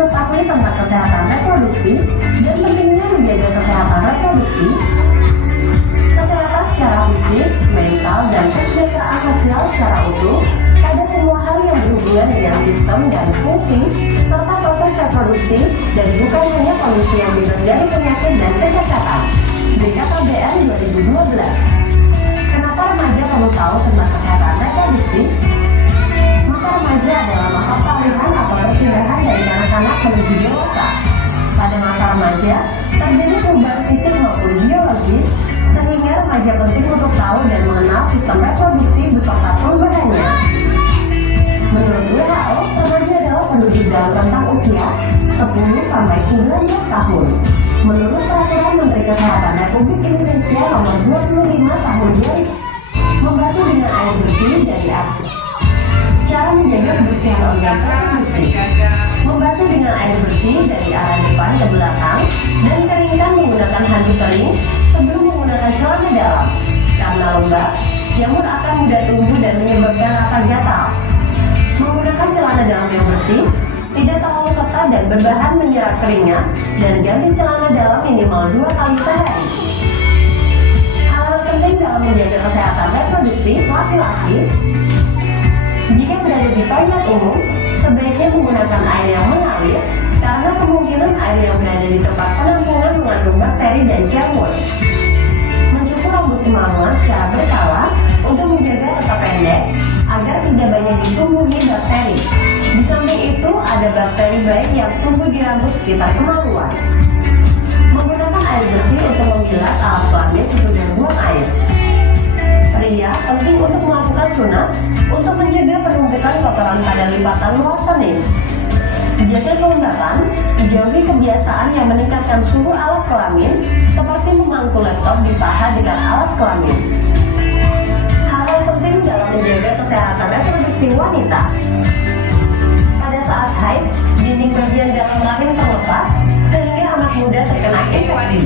mengetahui tentang kesehatan reproduksi dan pentingnya menjaga kesehatan reproduksi, kesehatan secara fisik, mental, dan kesejahteraan sosial secara utuh pada semua hal yang berhubungan dengan sistem dan fungsi serta proses reproduksi dan bukan hanya kondisi yang bebas dari penyakit dan kecacatan. BKKBN 2012. Kenapa remaja perlu tahu tentang kesehatan reproduksi? Masa remaja adalah masa peralihan atau perpindahan dari anak-anak menuju dewasa. Pada masa remaja, terjadi perubahan fisik maupun biologis, sehingga remaja penting untuk tahu dan mengenal sistem reproduksi beserta perubahannya. Menurut WHO, remaja adalah penduduk dalam rentang usia 10-19 tahun. Menurut Peraturan Menteri Kesehatan Republik Indonesia Nomor 25 Tahun 2000, membasuh dengan air bersih dari air. Cara menjaga kebersihan organ reproduksi. Membasuh dengan air bersih dari arah depan ke belakang dan keringkan menggunakan handuk kering sebelum menggunakan celana dalam. Karena lembab, jamur akan mudah tumbuh dan menyebabkan rasa gatal. Menggunakan celana dalam yang bersih, tidak terlalu ketat dan berbahan menyerap keringat, dan ganti celana dalam minimal 2 kali sehari. Hal penting dalam menjaga kesehatan reproduksi laki-laki. Jika berada di toilet umum, sebaiknya menggunakan air yang mengalir karena kemungkinan air yang berada di tempat penampungan mengandung bakteri dan jamur. Mencukur rambut kemaluan secara berkala untuk menjaga tetap pendek agar tidak banyak ditumbuhi bakteri. Di samping itu, ada bakteri baik yang tumbuh di rambut sekitar kemaluan. Menggunakan air bersih untuk membilas alat kelamin sesudah buang air. Pria penting untuk melakukan sunat untuk menjaga penumpukan kotoran pada lipatan luar penis. Jaga kelembapan, jauhi kebiasaan yang meningkatkan suhu alat kelamin seperti memangku laptop di paha dengan alat kelamin. Hal penting dalam menjaga kesehatan reproduksi wanita. Pada saat haid, dinding bagian dalam rahim terlepas sehingga anak muda terkena infeksi.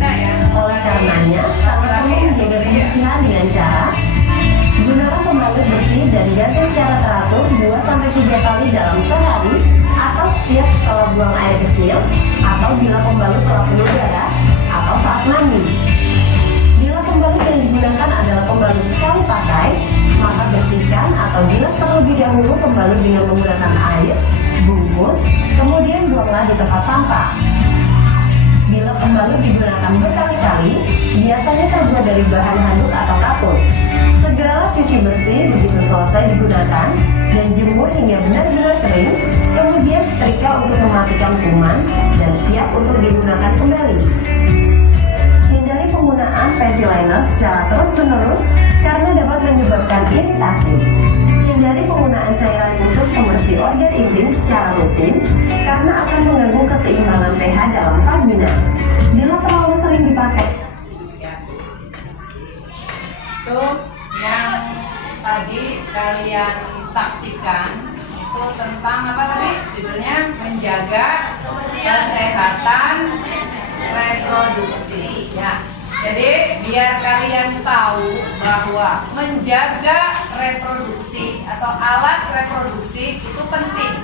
Oleh karenanya, sangat perlu menjaga kebersihan dengan cara gunakan pembalut bersih dan ganti secara teratur 2-3 kali dalam sehari atau setiap setelah buang air kecil atau bila pembalut telah penuh darah atau saat mandi. Bila pembalut yang digunakan adalah pembalut sekali pakai, maka bersihkan atau bilas terlebih dahulu pembalut dengan menggunakan air, bungkus, kemudian buanglah di tempat sampah. Bila pembalut digunakan berkali-kali, biasanya terbuat dari bahan handuk atau kapur. Segeralah cuci bersih begitu selesai digunakan dan jemur hingga benar-benar kering, kemudian setrika untuk mematikan kuman dan siap untuk digunakan kembali. Hindari penggunaan panty liner secara terus-menerus karena dapat menyebabkan iritasi. Hindari penggunaan cairan khusus pembersih organ intim secara rutin karena akan mengganggu keseimbangan pH dalam vagina. Bila terlalu sering dipakai. Itu yang tadi kalian saksikan itu tentang apa tadi? Judulnya menjaga kesehatan reproduksi. Ya. Jadi biar kalian tahu bahwa menjaga reproduksi atau alat reproduksi itu penting.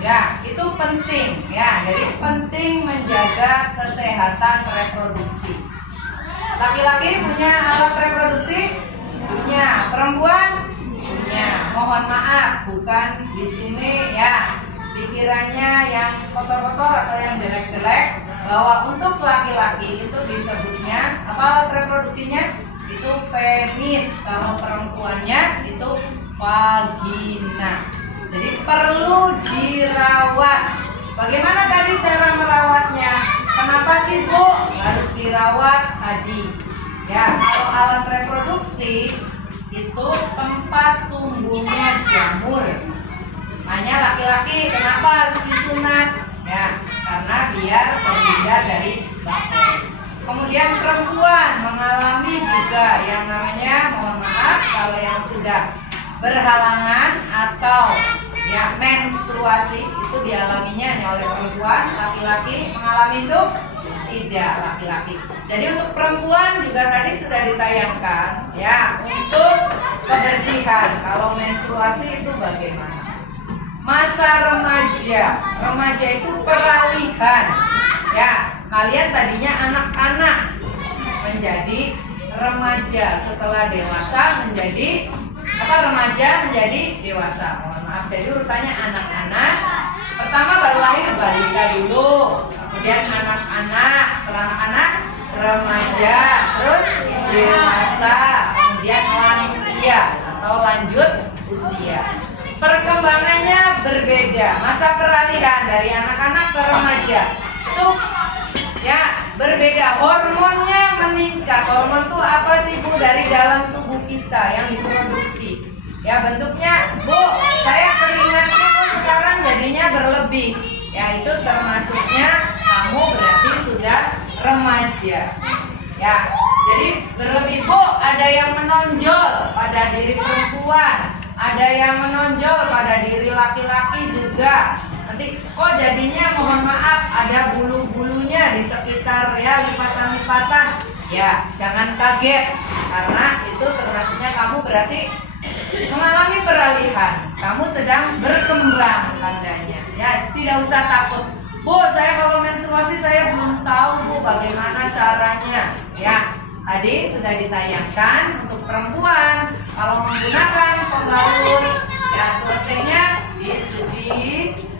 Ya, itu penting ya. Jadi penting menjaga kesehatan reproduksi. Laki-laki punya alat reproduksi? Punya. Perempuan? Punya. Mohon maaf, bukan di sini ya pikirannya yang kotor-kotor atau yang jelek-jelek, bahwa untuk laki-laki itu disebutnya apa alat reproduksinya? Itu penis. Kalau perempuannya itu vagina. Jadi perlu dirawat. Bagaimana tadi cara merawatnya? Kenapa sih Bu harus dirawat tadi? Ya, kalau alat reproduksi itu tempat tumbuhnya jamur. Hanya laki-laki kenapa harus disunat? Ya, karena biar terhindar dari bakteri. Kemudian perempuan mengalami juga yang namanya, mohon maaf kalau yang sudah berhalangan atau ya menstruasi itu dialaminya hanya oleh perempuan. Laki-laki mengalami itu tidak, laki-laki. Jadi untuk perempuan juga tadi sudah ditayangkan ya, untuk kebersihan kalau menstruasi itu bagaimana. masa remaja. Remaja itu peralihan. Ya, kalian tadinya anak-anak menjadi remaja, setelah dewasa menjadi remaja menjadi dewasa. Mohon maaf, jadi urutannya anak-anak. Pertama baru lahir balita dulu, kemudian anak-anak, setelah anak-anak remaja, terus dewasa, kemudian lansia atau lanjut usia. Perkembangannya berbeda, masa peralihan dari anak-anak ke remaja itu ya berbeda. Hormonnya meningkat. Hormon itu apa sih Bu? Dari dalam tubuh kita yang diproduksi. Ya bentuknya, Bu, saya keringatnya kok sekarang jadinya berlebih. Ya itu termasuknya kamu berarti sudah remaja. Ya, jadi berlebih, Bu. Ada yang menonjol pada diri perempuan, ada yang menonjol pada diri laki-laki juga. Nanti kok jadinya mohon maaf ada bulu-bulunya di sekitar ya lipatan-lipatan. Ya, jangan kaget karena itu termasuknya kamu berarti mengalami peralihan. Kamu sedang berkembang tandanya. Ya, tidak usah takut. Bu, saya kalau menstruasi saya belum tahu Bu bagaimana caranya. Ya, tadi sudah ditayangkan untuk perempuan. Kalau menggunakan pembalut, ya selesainya dicuci,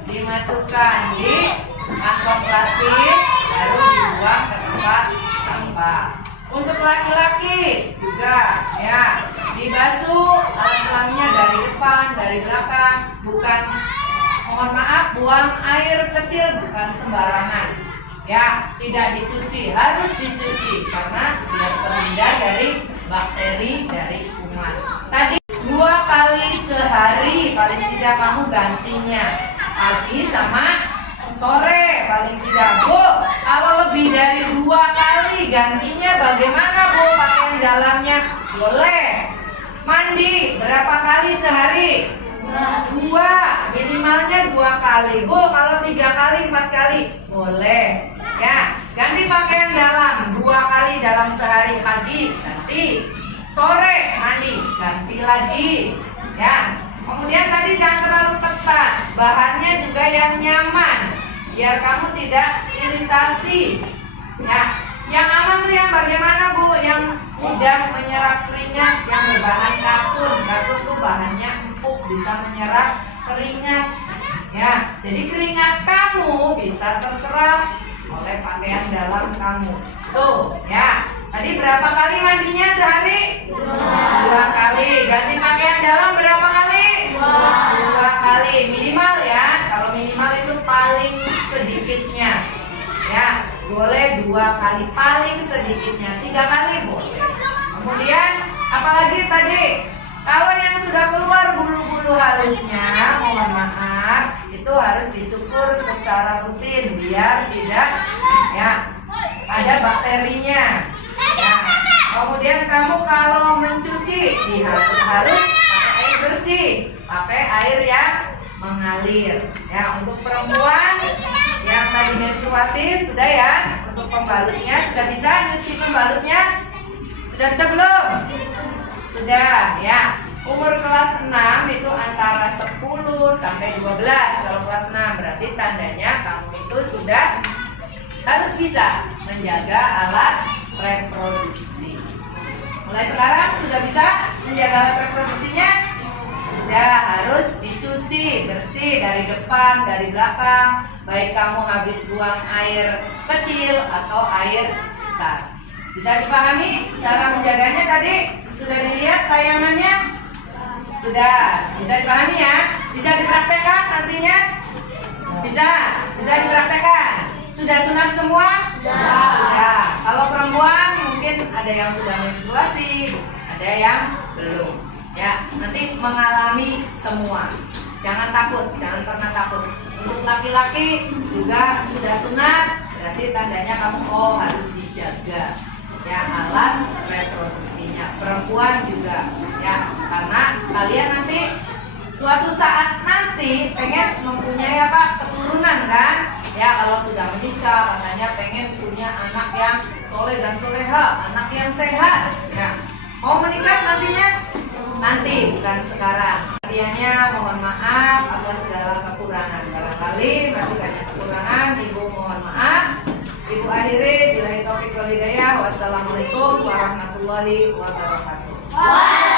dimasukkan di kantong plastik, baru dibuang ke tempat sampah. Untuk laki-laki juga, ya dibasuh alat-alatnya dari depan, dari belakang, bukan mohon maaf buang air kecil bukan sembarangan. Ya, tidak dicuci, harus dicuci karena biar terhindar dari bakteri dari kuman. Tadi 2 kali sehari paling tidak kamu gantinya, pagi sama sore paling tidak. Bu, kalau lebih dari 2 kali gantinya bagaimana Bu? Pakaian dalamnya boleh. Mandi berapa kali sehari? 2, minimalnya 2 kali. Bu, kalau 3 kali 4 kali boleh. Ya, ganti pakaian dalam 2 kali dalam sehari, pagi ganti, sore mandi ganti lagi. Ya, kemudian tadi jangan terlalu ketat, bahannya juga yang nyaman biar kamu tidak iritasi. Ya, yang aman tuh yang bagaimana Bu? Yang mudah menyerap keringat, yang berbahan katun. Katun tuh bahannya empuk, bisa menyerap keringat. Ya, jadi keringat kamu bisa terserap oleh pakaian dalam kamu. Tuh, ya. Tadi berapa kali mandinya sehari? 2 kali. Ganti pakaian dalam berapa kali? 2 kali. Minimal ya. Kalau minimal itu paling sedikitnya. Ya, boleh 2 kali. Paling sedikitnya 3 kali boleh. Kemudian apalagi tadi? Kalau yang sudah keluar bulu-bulu halusnya, mohon maaf, itu harus dicukur secara rutin biar tidak ya ada bakterinya. Ya. Kemudian kamu kalau mencuci harus pakai air bersih, pakai air yang mengalir. Ya, untuk perempuan yang tadi menstruasi sudah ya, untuk pembalutnya sudah bisa nyuci pembalutnya? Sudah bisa belum? Sudah ya. Umur kelas 6 itu antara 10 sampai 12. Kalau kelas 6 berarti tandanya kamu itu sudah harus bisa menjaga alat reproduksi. Mulai sekarang sudah bisa menjaga alat reproduksinya? Sudah, harus dicuci bersih dari depan, dari belakang. Baik kamu habis buang air kecil atau air besar. Bisa dipahami cara menjaganya tadi? Sudah dilihat tayangannya? Sudah, bisa dipahami ya? Bisa dipraktekkan nantinya? Bisa dipraktekkan. Sudah sunat semua? Sudah. Kalau perempuan mungkin ada yang sudah menstruasi, ada yang belum. Ya, nanti mengalami semua. Jangan takut, jangan pernah takut. Untuk laki-laki juga sudah sunat, berarti tandanya kamu harus dijaga. Ya, alat reproduksinya. Perempuan juga ya, karena kalian nanti suatu saat nanti pengen mempunyai keturunan kan ya. Kalau sudah menikah katanya pengen punya anak yang soleh dan soleha, anak yang sehat ya. Mau menikah nantinya? Nanti, bukan sekarang. perhatiannya, mohon maaf atas segala kekurangan. Barangkali masih banyak kekurangan, Ibu mohon maaf. Ibu akhiri, billahi taufiq wal hidayah. Wassalamualaikum warahmatullahi wabarakatuh.